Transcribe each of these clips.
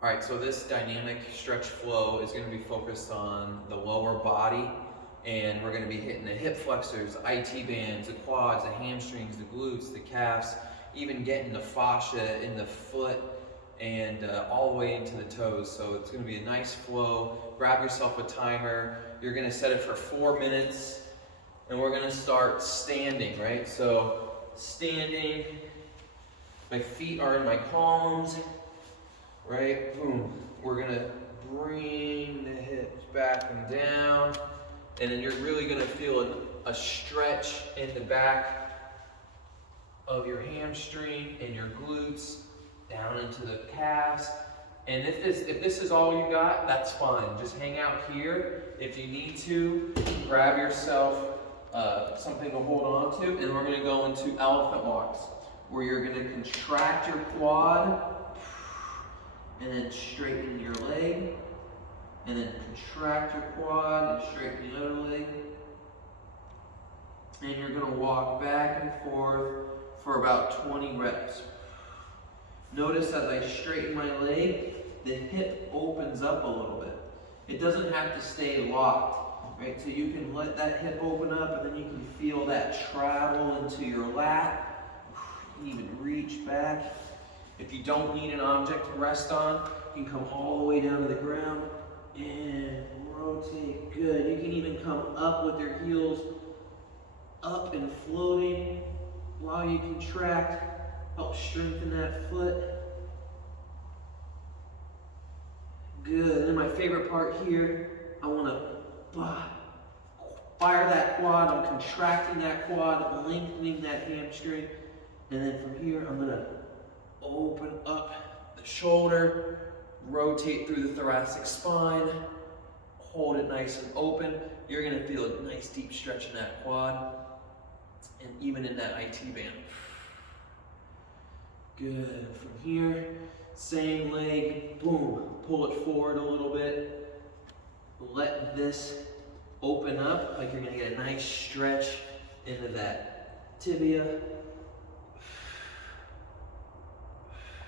All right, so this dynamic stretch flow is going to be focused on the lower body, and we're going to be hitting the hip flexors, the IT bands, the quads, the hamstrings, the glutes, the calves, even getting the fascia in the foot and all the way into the toes. So it's going to be a nice flow. Grab yourself a timer. You're going to set it for 4 minutes, and we're going to start standing, right? So standing, my feet are in my palms. Right, boom. We're gonna bring the hips back and down, and then you're really gonna feel a stretch in the back of your hamstring and your glutes, down into the calves. And if this is all you got, that's fine. Just hang out here. If you need to, grab yourself something to hold on to, and we're gonna go into elephant walks, where you're gonna contract your quad, and then straighten your leg, and then contract your quad and straighten the other leg. And you're gonna walk back and forth for about 20 reps. Notice as I straighten my leg, the hip opens up a little bit. It doesn't have to stay locked, right? So you can let that hip open up, and then you can feel that travel into your lat. You can even reach back. If you don't need an object to rest on, you can come all the way down to the ground and rotate. Good. You can even come up with your heels up and floating while you contract. Help strengthen that foot. Good. And my favorite part here, I want to fire that quad. I'm contracting that quad, lengthening that hamstring. And then from here, I'm going to open up the shoulder, rotate through the thoracic spine, hold it nice and open. You're gonna feel a nice deep stretch in that quad and even in that IT band. Good. From here, same leg, boom, pull it forward a little bit. Let this open up, like you're gonna get a nice stretch into that tibia.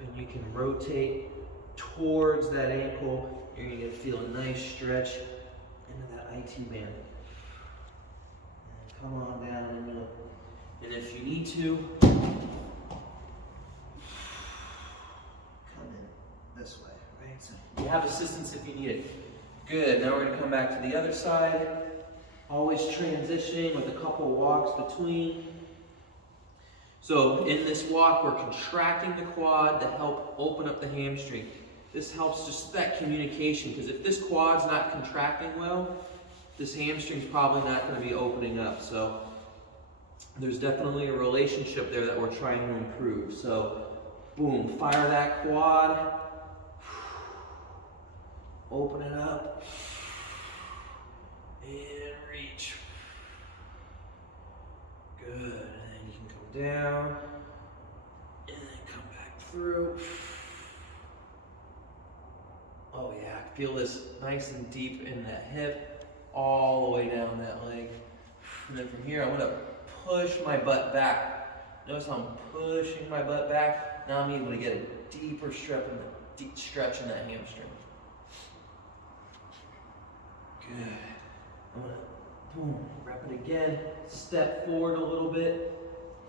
And you can rotate towards that ankle. You're going to feel a nice stretch into that IT band. And come on down in the middle. And if you need to, come in this way, right? So you have assistance if you need it. Good. Now we're going to come back to the other side. Always transitioning with a couple walks between. So in this walk, we're contracting the quad to help open up the hamstring. This helps just that communication, because if this quad's not contracting well, this hamstring's probably not going to be opening up. So there's definitely a relationship there that we're trying to improve. So boom, fire that quad, open it up, and reach. Good. Down, and then come back through. Oh yeah, feel this nice and deep in that hip, all the way down that leg. And then from here, I'm gonna push my butt back. Notice how I'm pushing my butt back. Now I'm able to get a deeper stretch in that hamstring. Good. I'm gonna, boom, wrap it again. Step forward a little bit.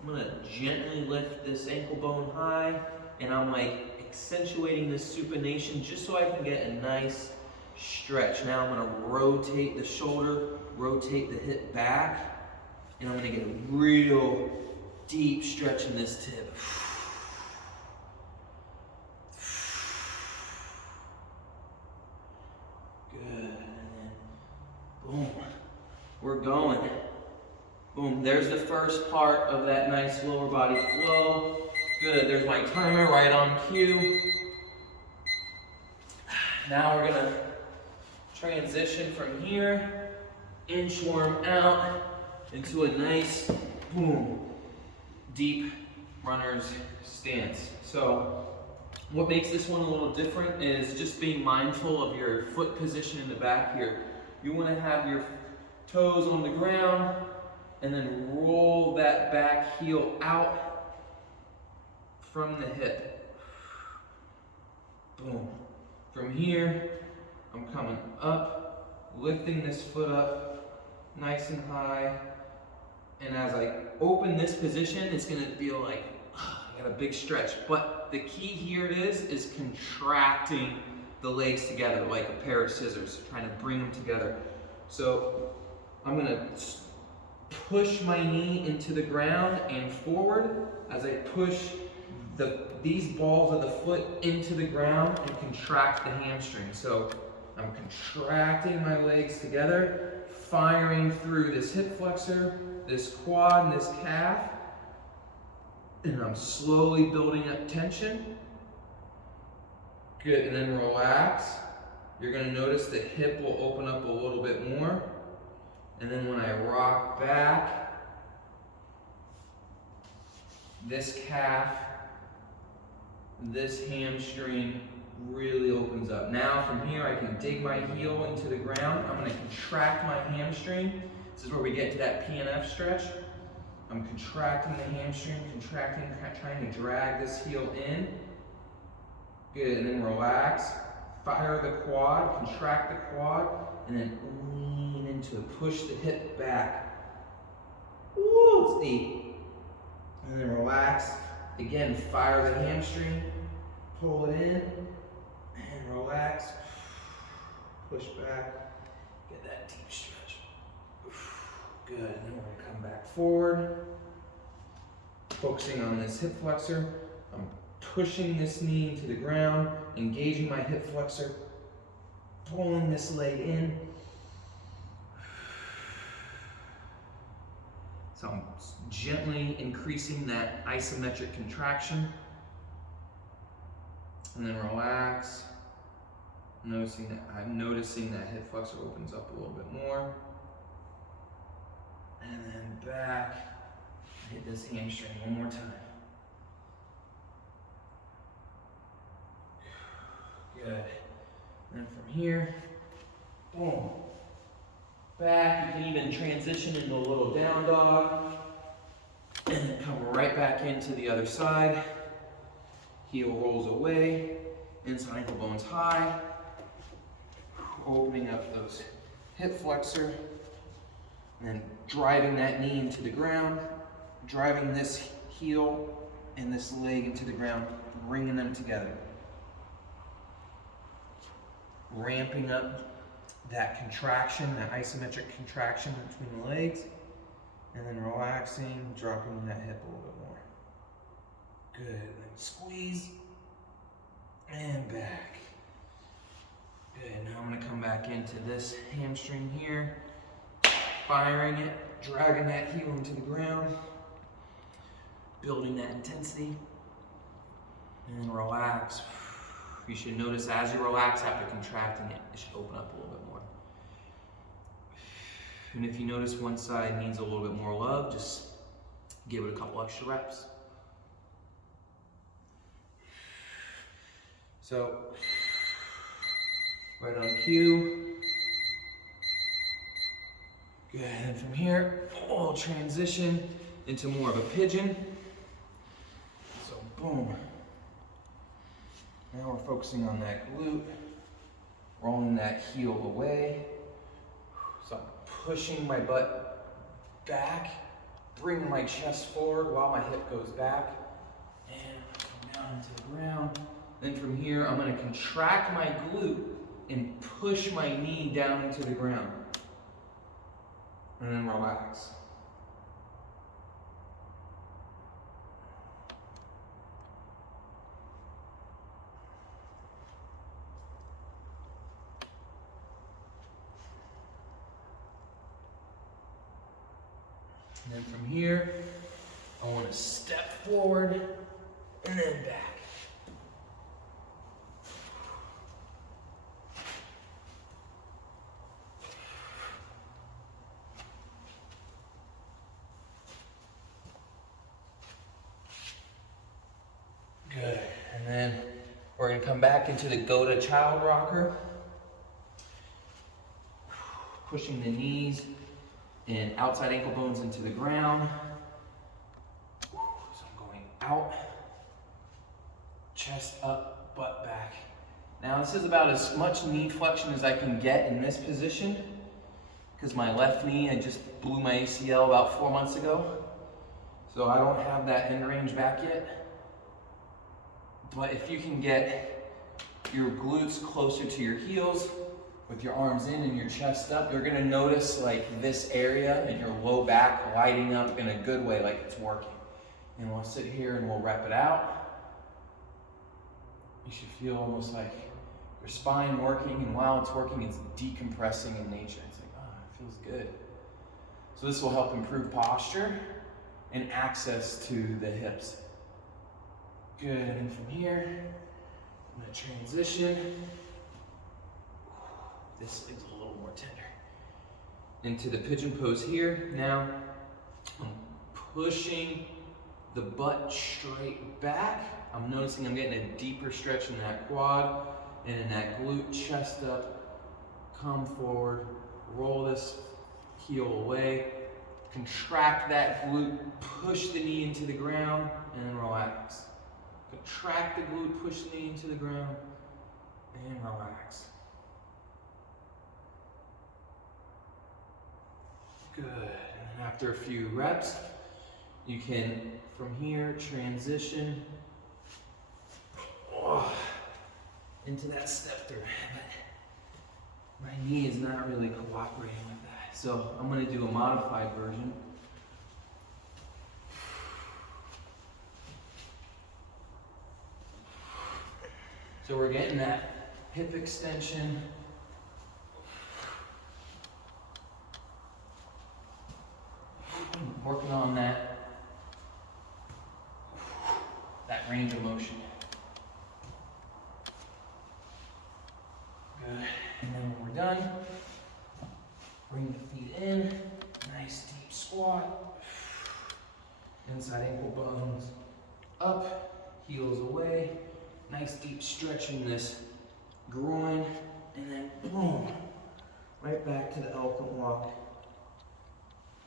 I'm gonna gently lift this ankle bone high, and I'm like accentuating this supination just so I can get a nice stretch. Now I'm gonna rotate the shoulder, rotate the hip back, and I'm gonna get a real deep stretch in this tib. Good, and then boom, we're going. Boom, there's the first part of that nice lower body flow. Good, there's my timer right on cue. Now we're gonna transition from here, inchworm out into a nice, boom, deep runner's stance. So what makes this one a little different is just being mindful of your foot position in the back here. You wanna have your toes on the ground, and then roll that back heel out from the hip. Boom. From here, I'm coming up, lifting this foot up nice and high. And as I open this position, it's gonna feel like I got a big stretch. But the key here is contracting the legs together like a pair of scissors, trying to bring them together. So I'm gonna push my knee into the ground and forward as I push these balls of the foot into the ground and contract the hamstring. So I'm contracting my legs together, firing through this hip flexor, this quad, and this calf, and I'm slowly building up tension. Good, and then relax. You're gonna notice the hip will open up a little bit more. And then when I rock back, this calf, this hamstring really opens up. Now from here, I can dig my heel into the ground. I'm gonna contract my hamstring. This is where we get to that PNF stretch. I'm contracting the hamstring, contracting, trying to drag this heel in. Good, and then relax. Fire the quad, contract the quad, and then lean into it. Push the hip back. Woo, it's deep. And then relax. Again, fire the hamstring, pull it in, and relax. Push back, get that deep stretch. Good, and then we're gonna come back forward. Focusing on this hip flexor. I'm pushing this knee into the ground, engaging my hip flexor, pulling this leg in. So I'm gently increasing that isometric contraction. And then relax. I'm noticing that hip flexor opens up a little bit more. And then back. Hit this hamstring one more time. Good. And then from here, boom. Back, you can even transition into a little down dog. And then come right back into the other side. Heel rolls away, inside ankle bones high. Opening up those hip flexor. And then driving that knee into the ground. Driving this heel and this leg into the ground, bringing them together. Ramping up that contraction, that isometric contraction between the legs, and then relaxing, dropping that hip a little bit more. Good, and then squeeze, and back. Good, now I'm gonna come back into this hamstring here, firing it, dragging that heel into the ground, building that intensity, and then relax. You should notice as you relax after contracting it, it should open up a little bit more. And if you notice one side needs a little bit more love, just give it a couple extra reps. So, right on cue. Good, and from here, we'll transition into more of a pigeon. So, boom. Now we're focusing on that glute, rolling that heel away. So I'm pushing my butt back, bringing my chest forward while my hip goes back, and come down into the ground. Then from here, I'm gonna contract my glute and push my knee down into the ground. And then relax. And then from here, I want to step forward and then back. Good. And then we're going to come back into the go to child rocker. Pushing the knees and outside ankle bones into the ground. So I'm going out, chest up, butt back. Now this is about as much knee flexion as I can get in this position, because my left knee, I just blew my ACL about 4 months ago. So I don't have that end range back yet. But if you can get your glutes closer to your heels, with your arms in and your chest up, you're gonna notice like this area in your low back lighting up in a good way, like it's working. And we'll sit here and we'll rep it out. You should feel almost like your spine working, and while it's working, it's decompressing in nature. It's like, oh, it feels good. So this will help improve posture and access to the hips. Good, and from here, I'm gonna transition. This leg's a little more tender. Into the pigeon pose here. Now, I'm pushing the butt straight back. I'm noticing I'm getting a deeper stretch in that quad and in that glute, chest up, come forward, roll this heel away, contract that glute, push the knee into the ground, and then relax. Contract the glute, push the knee into the ground, and relax. Good, and then after a few reps, you can, from here, transition into that step through. But my knee is not really cooperating with that. So I'm gonna do a modified version. So we're getting that hip extension. Working on that range of motion. Good. And then when we're done, bring the feet in, nice deep squat. Inside ankle bones up, heels away. Nice deep stretch in this groin, and then boom, right back to the elephant walk.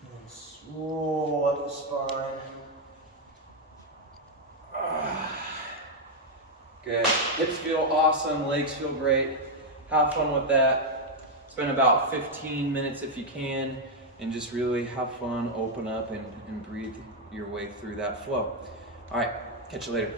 And then roll up the spine. Good. Hips feel awesome, legs feel great. Have fun with that. Spend about 15 minutes if you can, and just really have fun, open up, and breathe your way through that flow. All right, catch you later.